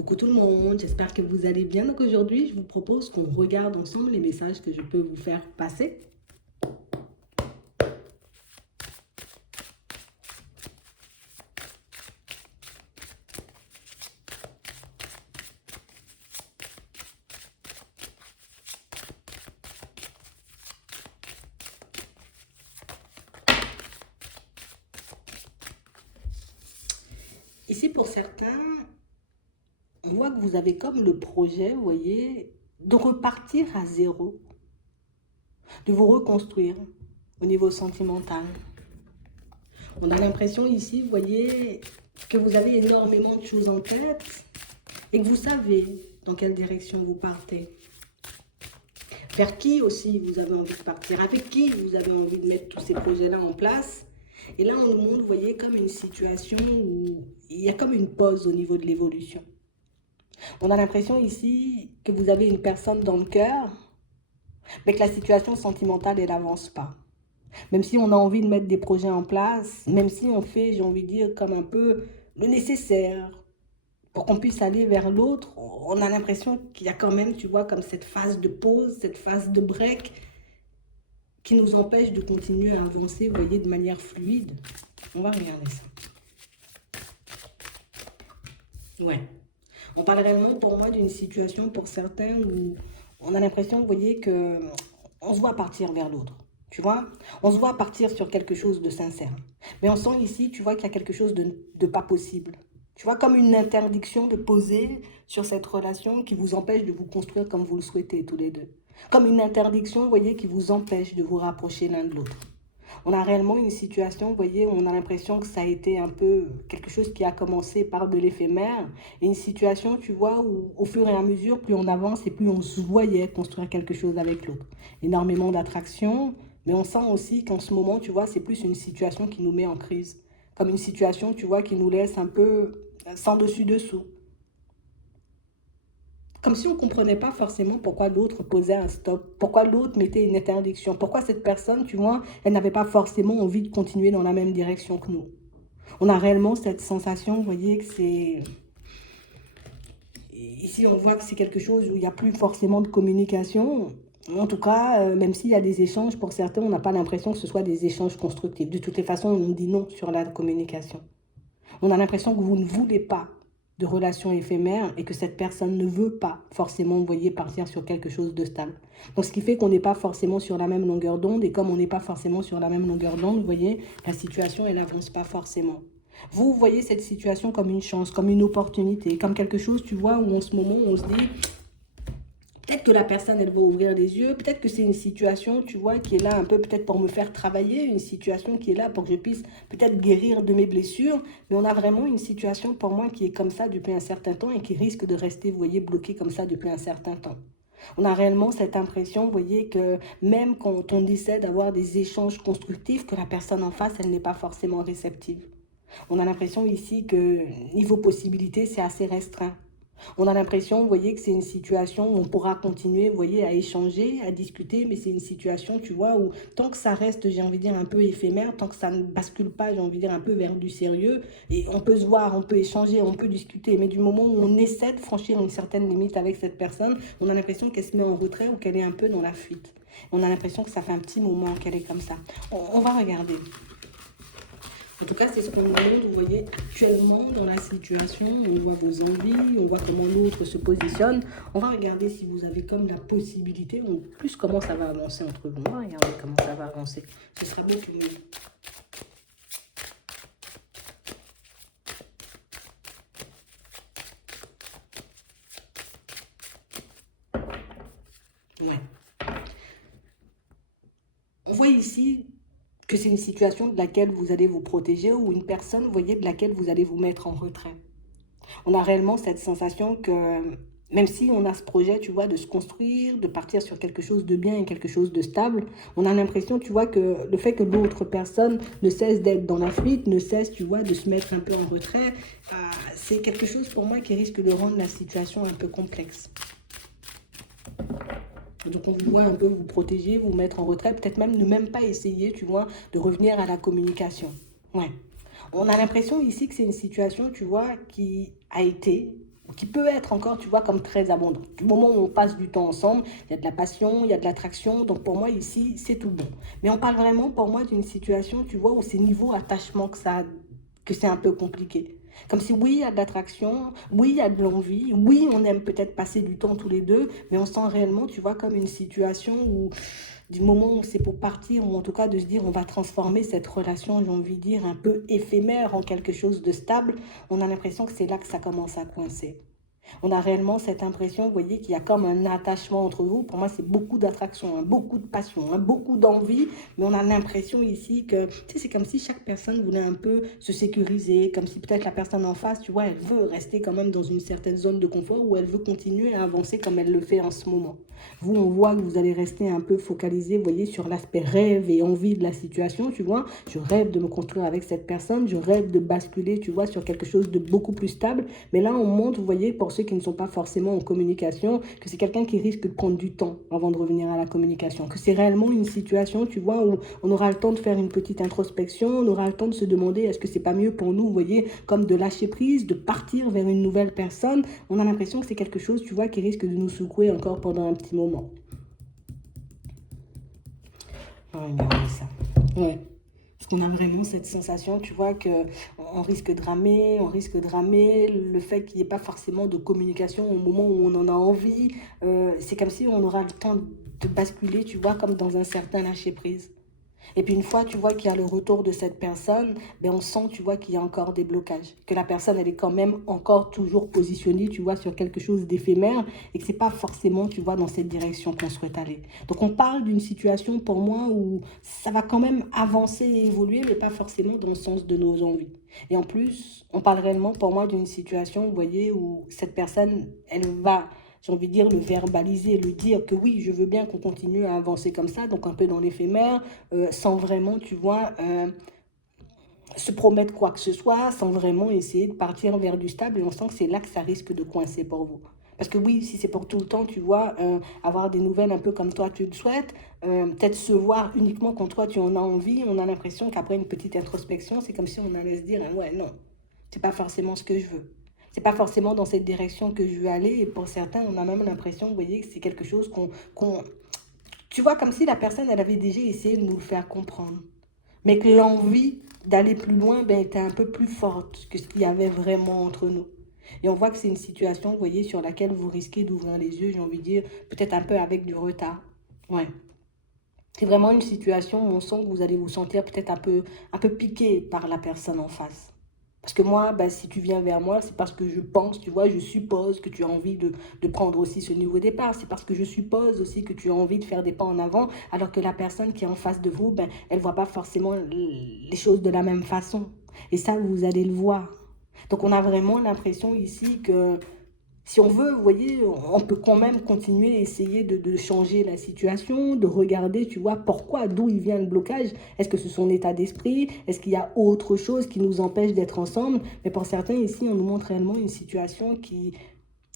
Coucou tout le monde, j'espère que vous allez bien. Donc aujourd'hui, je vous propose qu'on regarde ensemble les messages que je peux vous faire passer. Ici, pour certains, on voit que vous avez comme le projet, vous voyez, de repartir à zéro, de vous reconstruire au niveau sentimental. On a l'impression ici, vous voyez, que vous avez énormément de choses en tête et que vous savez dans quelle direction vous partez. Vers qui aussi vous avez envie de partir, avec qui vous avez envie de mettre tous ces projets-là en place. Et là, on nous montre, vous voyez, comme une situation où il y a comme une pause au niveau de l'évolution. On a l'impression ici que vous avez une personne dans le cœur, mais que la situation sentimentale, elle n'avance pas. Même si on a envie de mettre des projets en place, même si on fait, j'ai envie de dire, comme un peu le nécessaire pour qu'on puisse aller vers l'autre, on a l'impression qu'il y a quand même, tu vois, comme cette phase de pause, cette phase de break qui nous empêche de continuer à avancer, vous voyez, de manière fluide. On va regarder ça. Ouais. On parle réellement pour moi d'une situation pour certains où on a l'impression, vous voyez, que on se voit partir vers l'autre. Tu vois, on se voit partir sur quelque chose de sincère. Mais on sent ici, tu vois, qu'il y a quelque chose de pas possible. Tu vois, comme une interdiction de poser sur cette relation qui vous empêche de vous construire comme vous le souhaitez tous les deux. Comme une interdiction, vous voyez, qui vous empêche de vous rapprocher l'un de l'autre. On a réellement une situation, vous voyez, où on a l'impression que ça a été un peu quelque chose qui a commencé par de l'éphémère. Et une situation, tu vois, où au fur et à mesure, plus on avance et plus on se voyait construire quelque chose avec l'autre. Énormément d'attraction, mais on sent aussi qu'en ce moment, tu vois, c'est plus une situation qui nous met en crise. Comme une situation, tu vois, qui nous laisse un peu sans dessus-dessous. Comme si on ne comprenait pas forcément pourquoi l'autre posait un stop, pourquoi l'autre mettait une interdiction, pourquoi cette personne, tu vois, elle n'avait pas forcément envie de continuer dans la même direction que nous. On a réellement cette sensation, vous voyez, que c'est... Ici, on voit que c'est quelque chose où il n'y a plus forcément de communication. En tout cas, même s'il y a des échanges, pour certains, on n'a pas l'impression que ce soit des échanges constructifs. De toutes les façons, on nous dit non sur la communication. On a l'impression que vous ne voulez pas de relations éphémères et que cette personne ne veut pas forcément, vous voyez, partir sur quelque chose de stable. Donc, ce qui fait qu'on n'est pas forcément sur la même longueur d'onde et comme on n'est pas forcément sur la même longueur d'onde, vous voyez, la situation, elle n'avance pas forcément. Vous voyez cette situation comme une chance, comme une opportunité, comme quelque chose, tu vois, où en ce moment, on se dit, peut-être que la personne, elle va ouvrir les yeux. Peut-être que c'est une situation, tu vois, qui est là un peu peut-être pour me faire travailler. Une situation qui est là pour que je puisse peut-être guérir de mes blessures. Mais on a vraiment une situation pour moi qui est comme ça depuis un certain temps et qui risque de rester, vous voyez, bloquée comme ça depuis un certain temps. On a réellement cette impression, vous voyez, que même quand on essaie d'avoir des échanges constructifs, que la personne en face, elle n'est pas forcément réceptive. On a l'impression ici que niveau possibilité, c'est assez restreint. On a l'impression, vous voyez, que c'est une situation où on pourra continuer, vous voyez, à échanger, à discuter, mais c'est une situation, tu vois, où tant que ça reste, j'ai envie de dire, un peu éphémère, tant que ça ne bascule pas, j'ai envie de dire, un peu vers du sérieux, et on peut se voir, on peut échanger, on peut discuter, mais du moment où on essaie de franchir une certaine limite avec cette personne, on a l'impression qu'elle se met en retrait ou qu'elle est un peu dans la fuite. On a l'impression que ça fait un petit moment qu'elle est comme ça. On va regarder. En tout cas, c'est ce qu'on montre, vous voyez, actuellement dans la situation. On voit vos envies, on voit comment l'autre se positionne. On va regarder si vous avez comme la possibilité, ou plus comment ça va avancer entre vous. On va regarder comment ça va avancer. Ce sera beaucoup mieux. Ouais. On voit ici que c'est une situation de laquelle vous allez vous protéger ou une personne, vous voyez, de laquelle vous allez vous mettre en retrait. On a réellement cette sensation que même si on a ce projet, tu vois, de se construire, de partir sur quelque chose de bien et quelque chose de stable, on a l'impression, tu vois, que le fait que l'autre personne ne cesse d'être dans la fuite, ne cesse, tu vois, de se mettre un peu en retrait, c'est quelque chose pour moi qui risque de rendre la situation un peu complexe. Donc on doit un peu vous protéger, vous mettre en retrait, peut-être même ne même pas essayer, tu vois, de revenir à la communication. Ouais. On a l'impression ici que c'est une situation, tu vois, qui a été qui peut être encore, tu vois, comme très abondant. Du moment où on passe du temps ensemble, il y a de la passion, il y a de l'attraction. Donc pour moi, ici, c'est tout bon. Mais on parle vraiment, pour moi, d'une situation, tu vois, où c'est niveau attachement que c'est un peu compliqué. Comme si oui, il y a de l'attraction, oui, il y a de l'envie, oui, on aime peut-être passer du temps tous les deux, mais on sent réellement, tu vois, comme une situation où du moment où c'est pour partir, ou en tout cas de se dire on va transformer cette relation, j'ai envie de dire, un peu éphémère en quelque chose de stable, on a l'impression que c'est là que ça commence à coincer. On a réellement cette impression, vous voyez, qu'il y a comme un attachement entre vous. Pour moi, c'est beaucoup d'attraction, hein, beaucoup de passion, hein, beaucoup d'envie. Mais on a l'impression ici que, tu sais, c'est comme si chaque personne voulait un peu se sécuriser, comme si peut-être la personne en face, tu vois, elle veut rester quand même dans une certaine zone de confort ou elle veut continuer à avancer comme elle le fait en ce moment. Vous, on voit que vous allez rester un peu focalisé, vous voyez, sur l'aspect rêve et envie de la situation, tu vois. Je rêve de me construire avec cette personne, je rêve de basculer, tu vois, sur quelque chose de beaucoup plus stable. Mais là, on montre, vous voyez, pour ceux qui ne sont pas forcément en communication, que c'est quelqu'un qui risque de prendre du temps avant de revenir à la communication. Que c'est réellement une situation, tu vois, où on aura le temps de faire une petite introspection, on aura le temps de se demander est-ce que c'est pas mieux pour nous, vous voyez, comme de lâcher prise, de partir vers une nouvelle personne. On a l'impression que c'est quelque chose, tu vois, qui risque de nous secouer encore pendant un petit moment. Regardez ça. Ouais. Parce qu'on a vraiment cette sensation, tu vois, qu'on risque de ramer, le fait qu'il n'y ait pas forcément de communication au moment où on en a envie. C'est comme si on aura le temps de basculer, tu vois, comme dans un certain lâcher-prise. Et puis une fois, tu vois qu'il y a le retour de cette personne, ben on sent, tu vois, qu'il y a encore des blocages. Que la personne, elle est quand même encore toujours positionnée, tu vois, sur quelque chose d'éphémère et que c'est pas forcément, tu vois, dans cette direction qu'on souhaite aller. Donc on parle d'une situation pour moi où ça va quand même avancer et évoluer, mais pas forcément dans le sens de nos envies. Et en plus, on parle réellement pour moi d'une situation, vous voyez, où cette personne, elle va, j'ai envie de dire, le verbaliser, le dire que oui, je veux bien qu'on continue à avancer comme ça, donc un peu dans l'éphémère, sans vraiment, tu vois, se promettre quoi que ce soit, sans vraiment essayer de partir vers du stable. Et on sent que c'est là que ça risque de coincer pour vous. Parce que oui, si c'est pour tout le temps, tu vois, avoir des nouvelles un peu comme toi tu le souhaites, peut-être se voir uniquement quand toi tu en as envie, on a l'impression qu'après une petite introspection, c'est comme si on allait se dire, ah ouais, non, c'est pas forcément ce que je veux. C'est pas forcément dans cette direction que je veux aller. Et pour certains, on a même l'impression, vous voyez, que c'est quelque chose qu'on... Tu vois, comme si la personne, elle avait déjà essayé de nous le faire comprendre. Mais que l'envie d'aller plus loin ben, était un peu plus forte que ce qu'il y avait vraiment entre nous. Et on voit que c'est une situation, vous voyez, sur laquelle vous risquez d'ouvrir les yeux, j'ai envie de dire, peut-être un peu avec du retard. Ouais. C'est vraiment une situation où on sent que vous allez vous sentir peut-être un peu piqué par la personne en face. Parce que moi, ben, si tu viens vers moi, c'est parce que je pense, tu vois, je suppose que tu as envie de prendre aussi ce nouveau départ. C'est parce que je suppose aussi que tu as envie de faire des pas en avant, alors que la personne qui est en face de vous, ben, elle ne voit pas forcément les choses de la même façon. Et ça, vous allez le voir. Donc on a vraiment l'impression ici que si on veut, vous voyez, on peut quand même continuer à essayer de changer la situation, de regarder, tu vois, pourquoi, d'où il vient le blocage. Est-ce que c'est son état d'esprit? Est-ce qu'il y a autre chose qui nous empêche d'être ensemble? Mais pour certains, ici, on nous montre réellement une situation qui,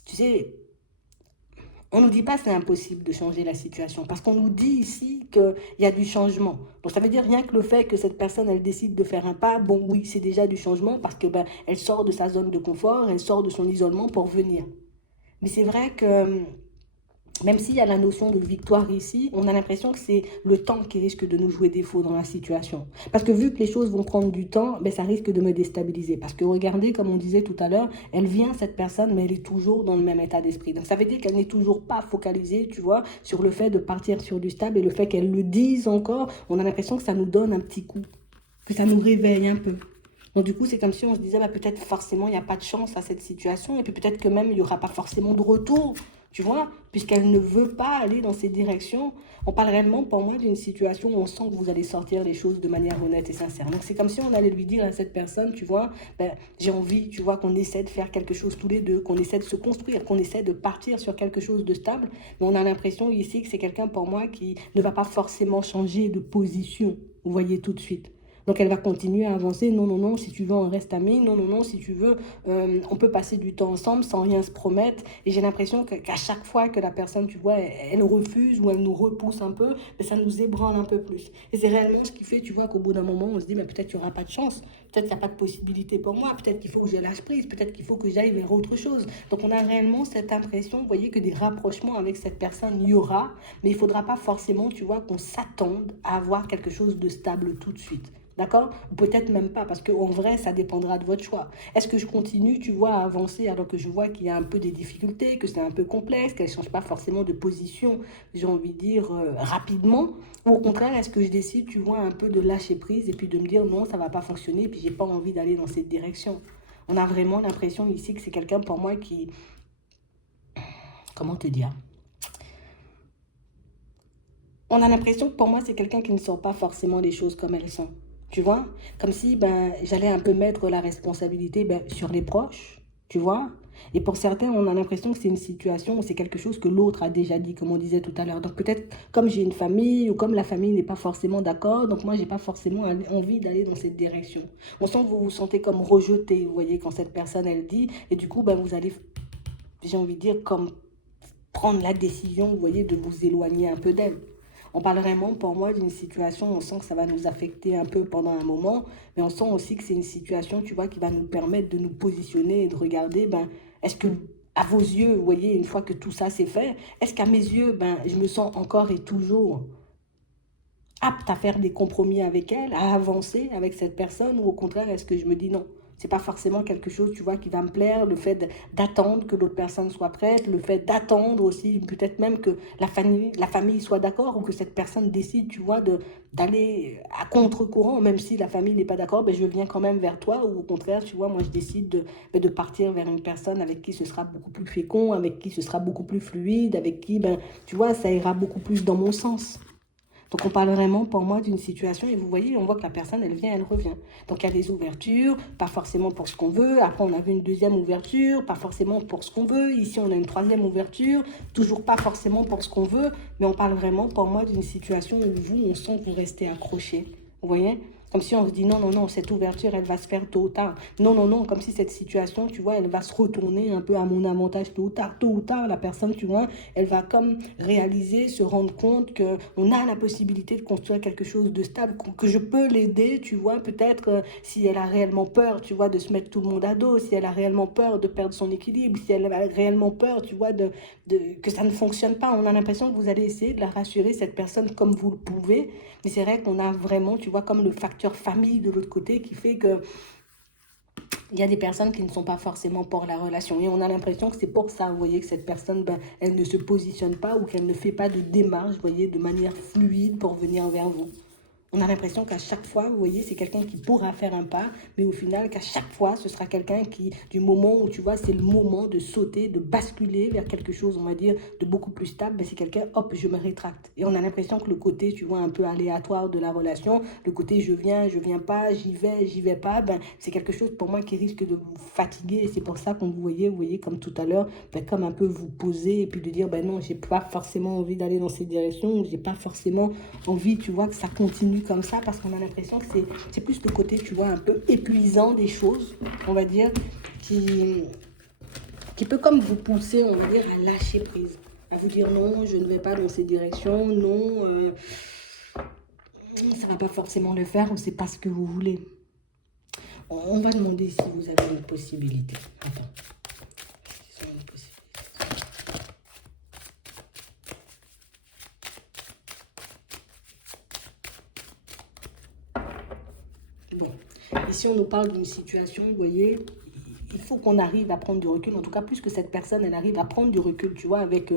tu sais, on ne nous dit pas que c'est impossible de changer la situation parce qu'on nous dit ici qu'il y a du changement. Donc ça veut dire rien que le fait que cette personne, elle décide de faire un pas, bon oui, c'est déjà du changement parce que ben, elle sort de sa zone de confort, elle sort de son isolement pour venir. Mais c'est vrai que même s'il y a la notion de victoire ici, on a l'impression que c'est le temps qui risque de nous jouer défaut dans la situation. Parce que vu que les choses vont prendre du temps, ben ça risque de me déstabiliser. Parce que regardez, comme on disait tout à l'heure, elle vient, cette personne, mais elle est toujours dans le même état d'esprit. Donc ça veut dire qu'elle n'est toujours pas focalisée, tu vois, sur le fait de partir sur du stable et le fait qu'elle le dise encore, on a l'impression que ça nous donne un petit coup, que ça nous réveille un peu. Donc du coup, c'est comme si on se disait, bah, peut-être forcément, il n'y a pas de chance à cette situation, et puis peut-être que même, il n'y aura pas forcément de retour, tu vois, puisqu'elle ne veut pas aller dans ces directions. On parle réellement, pour moi, d'une situation où on sent que vous allez sortir les choses de manière honnête et sincère. Donc c'est comme si on allait lui dire à cette personne, tu vois, ben, j'ai envie, tu vois, qu'on essaie de faire quelque chose tous les deux, qu'on essaie de se construire, qu'on essaie de partir sur quelque chose de stable, mais on a l'impression ici que c'est quelqu'un, pour moi, qui ne va pas forcément changer de position, vous voyez tout de suite. Donc, elle va continuer à avancer. Non, non, non, si tu veux, on reste amis. Non, non, non, si tu veux, on peut passer du temps ensemble sans rien se promettre. Et j'ai l'impression qu'à chaque fois que la personne, tu vois, elle refuse ou elle nous repousse un peu, mais ça nous ébranle un peu plus. Et c'est réellement ce qui fait, tu vois, qu'au bout d'un moment, on se dit, mais peut-être qu'il n'y aura pas de chance. Peut-être qu'il n'y a pas de possibilité pour moi. Peut-être qu'il faut que je lâche prise. Peut-être qu'il faut que j'aille vers autre chose. Donc, on a réellement cette impression, vous voyez, que des rapprochements avec cette personne, il y aura. Mais il ne faudra pas forcément, tu vois, qu'on s'attende à avoir quelque chose de stable tout de suite. D'accord? Ou peut-être même pas, parce qu'en vrai, ça dépendra de votre choix. Est-ce que je continue, tu vois, à avancer alors que je vois qu'il y a un peu des difficultés, que c'est un peu complexe, qu'elle ne change pas forcément de position, j'ai envie de dire, rapidement? Ou au contraire, est-ce que je décide, tu vois, un peu de lâcher prise et puis de me dire non, ça ne va pas fonctionner, et puis j'ai pas envie d'aller dans cette direction? On a vraiment l'impression ici que c'est quelqu'un pour moi qui... Comment te dire? On a l'impression que pour moi, c'est quelqu'un qui ne sort pas forcément les choses comme elles sont. Tu vois? Comme si ben, j'allais un peu mettre la responsabilité ben, sur les proches. Tu vois? Et pour certains, on a l'impression que c'est une situation où c'est quelque chose que l'autre a déjà dit, comme on disait tout à l'heure. Donc peut-être comme j'ai une famille ou comme la famille n'est pas forcément d'accord, donc moi, j'ai pas forcément envie d'aller dans cette direction. On sent que vous vous sentez comme rejeté, vous voyez, quand cette personne, elle dit. Et du coup, ben, vous allez, j'ai envie de dire, comme prendre la décision, vous voyez, de vous éloigner un peu d'elle. On parle vraiment, pour moi, d'une situation, on sent que ça va nous affecter un peu pendant un moment, mais on sent aussi que c'est une situation, tu vois, qui va nous permettre de nous positionner et de regarder, ben, est-ce que, à vos yeux, vous voyez, une fois que tout ça c'est fait, est-ce qu'à mes yeux, ben, je me sens encore et toujours apte à faire des compromis avec elle, à avancer avec cette personne, ou au contraire, est-ce que je me dis non, c'est pas forcément quelque chose, tu vois, qui va me plaire, le fait d'attendre que l'autre personne soit prête, le fait d'attendre aussi, peut-être même que la famille soit d'accord, ou que cette personne décide, tu vois, d'aller à contre-courant, même si la famille n'est pas d'accord, ben je viens quand même vers toi, ou au contraire, tu vois, moi je décide de partir vers une personne avec qui ce sera beaucoup plus fécond, avec qui ce sera beaucoup plus fluide, avec qui, ben, tu vois, ça ira beaucoup plus dans mon sens. Donc on parle vraiment pour moi d'une situation et vous voyez, on voit que la personne, elle vient, elle revient. Donc il y a des ouvertures, pas forcément pour ce qu'on veut. Après, on a vu une deuxième ouverture, pas forcément pour ce qu'on veut. Ici, on a une troisième ouverture, toujours pas forcément pour ce qu'on veut. Mais on parle vraiment pour moi d'une situation où vous, on sent que vous restez accroché. Vous voyez? Comme si on se dit non, non, non, cette ouverture, elle va se faire tôt ou tard. Non, non, non, comme si cette situation, tu vois, elle va se retourner un peu à mon avantage tôt ou tard. Tôt ou tard, la personne, tu vois, elle va comme réaliser, se rendre compte qu'on a la possibilité de construire quelque chose de stable, que je peux l'aider, tu vois, peut-être si elle a réellement peur, tu vois, de se mettre tout le monde à dos, si elle a réellement peur de perdre son équilibre, si elle a réellement peur, tu vois, que ça ne fonctionne pas. On a l'impression que vous allez essayer de la rassurer, cette personne, comme vous le pouvez. Mais c'est vrai qu'on a vraiment, tu vois, comme le facteur famille de l'autre côté qui fait que il y a des personnes qui ne sont pas forcément pour la relation. Et on a l'impression que c'est pour ça, vous voyez, que cette personne, ben, elle ne se positionne pas ou qu'elle ne fait pas de démarche, vous voyez, de manière fluide pour venir vers vous. On a l'impression qu'à chaque fois, vous voyez, c'est quelqu'un qui pourra faire un pas, mais au final, qu'à chaque fois, ce sera quelqu'un qui, du moment où tu vois, c'est le moment de sauter, de basculer vers quelque chose, on va dire, de beaucoup plus stable, ben c'est quelqu'un, hop, je me rétracte. Et on a l'impression que le côté, tu vois, un peu aléatoire de la relation, le côté je viens pas, j'y vais pas, ben c'est quelque chose pour moi qui risque de vous fatiguer. Et c'est pour ça qu'on vous voyez, comme tout à l'heure, ben, comme un peu vous poser et puis de dire, ben non, j'ai pas forcément envie d'aller dans cette direction, ou j'ai pas forcément envie, tu vois, que ça continue comme ça, parce qu'on a l'impression que c'est plus le côté, tu vois, un peu épuisant des choses, on va dire, qui peut comme vous pousser, on va dire, à lâcher prise, à vous dire non, je ne vais pas dans ces directions, non, ça va pas forcément le faire, ou c'est pas ce que vous voulez. On va demander si vous avez une possibilité. Attends. Bon, ici on nous parle d'une situation, vous voyez, il faut qu'on arrive à prendre du recul, en tout cas plus que cette personne, elle arrive à prendre du recul, tu vois, avec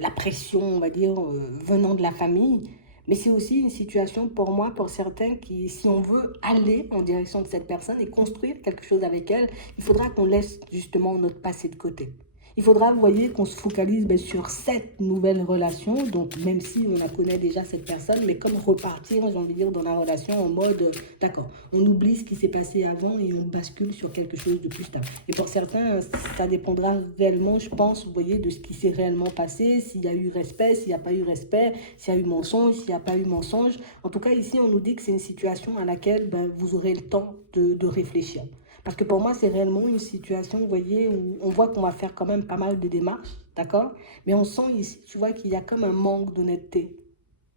la pression, on va dire, venant de la famille. Mais c'est aussi une situation pour moi, pour certains, qui, si on veut aller en direction de cette personne et construire quelque chose avec elle, il faudra qu'on laisse justement notre passé de côté. Il faudra, vous voyez, qu'on se focalise sur cette nouvelle relation. Donc, même si on la connaît déjà, cette personne, mais comme repartir, j'ai envie de dire, dans la relation en mode, d'accord, on oublie ce qui s'est passé avant et on bascule sur quelque chose de plus stable. Et pour certains, ça dépendra réellement, je pense, vous voyez, de ce qui s'est réellement passé, s'il y a eu respect, s'il n'y a pas eu respect, s'il y a eu mensonge, s'il n'y a pas eu mensonge. En tout cas, ici, on nous dit que c'est une situation à laquelle vous aurez le temps de réfléchir. Parce que pour moi, c'est réellement une situation, vous voyez, où on voit qu'on va faire quand même pas mal de démarches, d'accord? Mais on sent ici, tu vois, qu'il y a comme un manque d'honnêteté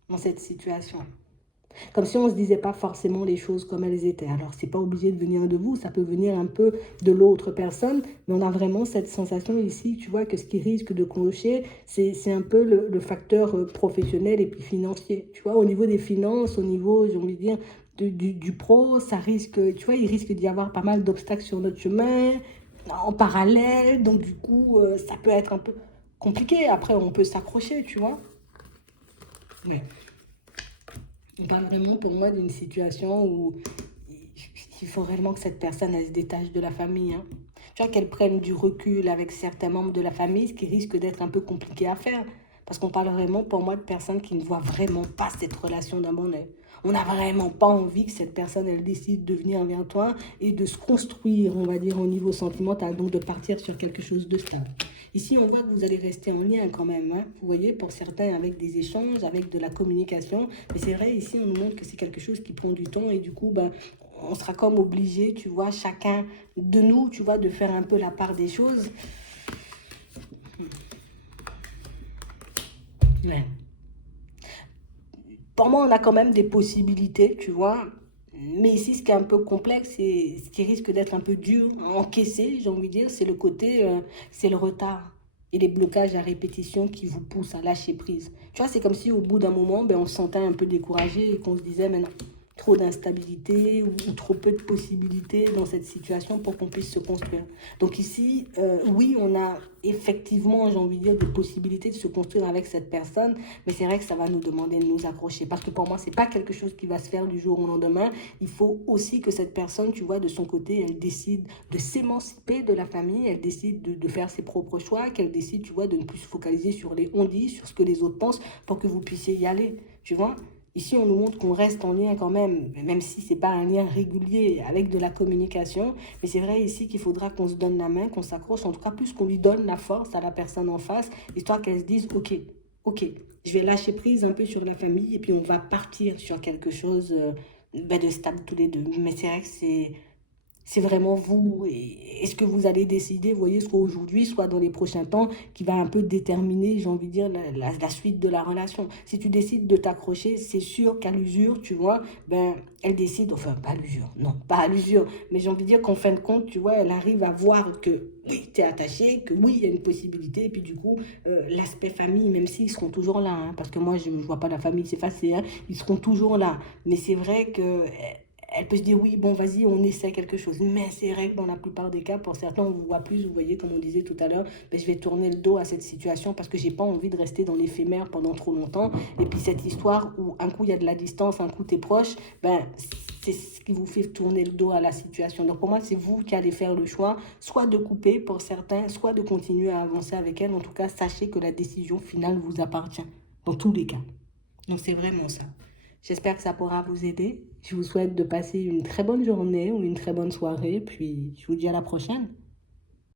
dans cette situation. Comme si on ne se disait pas forcément les choses comme elles étaient. Alors, c'est pas obligé de venir de vous, ça peut venir un peu de l'autre personne, mais on a vraiment cette sensation ici, tu vois, que ce qui risque de clocher, c'est un peu le facteur professionnel et puis financier. Tu vois, au niveau des finances, au niveau, j'ai envie de dire, du pro, ça risque, tu vois, il risque d'y avoir pas mal d'obstacles sur notre chemin, en parallèle, donc du coup, ça peut être un peu compliqué. Après, on peut s'accrocher, tu vois. Ouais. On parle vraiment pour moi d'une situation où il faut réellement que cette personne elle se détache de la famille. Hein. Tu vois, qu'elle prenne du recul avec certains membres de la famille, ce qui risque d'être un peu compliqué à faire. Parce qu'on parle vraiment pour moi de personnes qui ne voient vraiment pas cette relation d'un bon oeil. On n'a vraiment pas envie que cette personne, elle décide de venir vers toi et de se construire, on va dire, au niveau sentimental, donc de partir sur quelque chose de stable. Ici, on voit que vous allez rester en lien quand même, hein. Vous voyez, pour certains, avec des échanges, avec de la communication. Mais c'est vrai, ici, on nous montre que c'est quelque chose qui prend du temps et du coup, on sera comme obligé, tu vois, chacun de nous, tu vois, de faire un peu la part des choses. Ouais. Pour moi, on a quand même des possibilités, tu vois. Mais ici, ce qui est un peu complexe et ce qui risque d'être un peu dur à encaisser, j'ai envie de dire, c'est le côté, c'est le retard et les blocages à répétition qui vous poussent à lâcher prise. Tu vois, c'est comme si au bout d'un moment, on se sentait un peu découragé et qu'on se disait, mais non, trop d'instabilité ou trop peu de possibilités dans cette situation pour qu'on puisse se construire. Donc ici, oui, on a effectivement, j'ai envie de dire, des possibilités de se construire avec cette personne, mais c'est vrai que ça va nous demander de nous accrocher. Parce que pour moi, c'est pas quelque chose qui va se faire du jour au lendemain. Il faut aussi que cette personne, tu vois, de son côté, elle décide de s'émanciper de la famille, elle décide de faire ses propres choix, qu'elle décide, tu vois, de ne plus se focaliser sur les on-dit, sur ce que les autres pensent, pour que vous puissiez y aller, tu vois. Ici, on nous montre qu'on reste en lien quand même si ce n'est pas un lien régulier avec de la communication. Mais c'est vrai ici qu'il faudra qu'on se donne la main, qu'on s'accroche, en tout cas plus qu'on lui donne la force à la personne en face, histoire qu'elle se dise, ok, je vais lâcher prise un peu sur la famille et puis on va partir sur quelque chose de stable tous les deux. Mais c'est vrai que c'est vraiment vous et ce que vous allez décider, vous voyez, soit aujourd'hui, soit dans les prochains temps, qui va un peu déterminer, j'ai envie de dire, la suite de la relation. Si tu décides de t'accrocher, c'est sûr qu'à l'usure, tu vois, elle décide, enfin, pas à l'usure, non, pas à l'usure, mais j'ai envie de dire qu'en fin de compte, tu vois, elle arrive à voir que oui, tu es attaché, que oui, il y a une possibilité, et puis du coup, l'aspect famille, même s'ils seront toujours là, hein, parce que moi, je ne vois pas la famille s'effacer, hein, ils seront toujours là, mais c'est vrai que elle peut se dire oui, bon, vas-y, on essaie quelque chose. Mais c'est vrai que dans la plupart des cas, pour certains, on voit plus, vous voyez, comme on disait tout à l'heure, je vais tourner le dos à cette situation parce que j'ai pas envie de rester dans l'éphémère pendant trop longtemps. Et puis cette histoire où un coup il y a de la distance, un coup tu es proche, c'est ce qui vous fait tourner le dos à la situation. Donc pour moi, c'est vous qui allez faire le choix, soit de couper pour certains, soit de continuer à avancer avec elle. En tout cas, sachez que la décision finale vous appartient, dans tous les cas. Donc c'est vraiment ça. J'espère que ça pourra vous aider. Je vous souhaite de passer une très bonne journée ou une très bonne soirée. Puis je vous dis à la prochaine.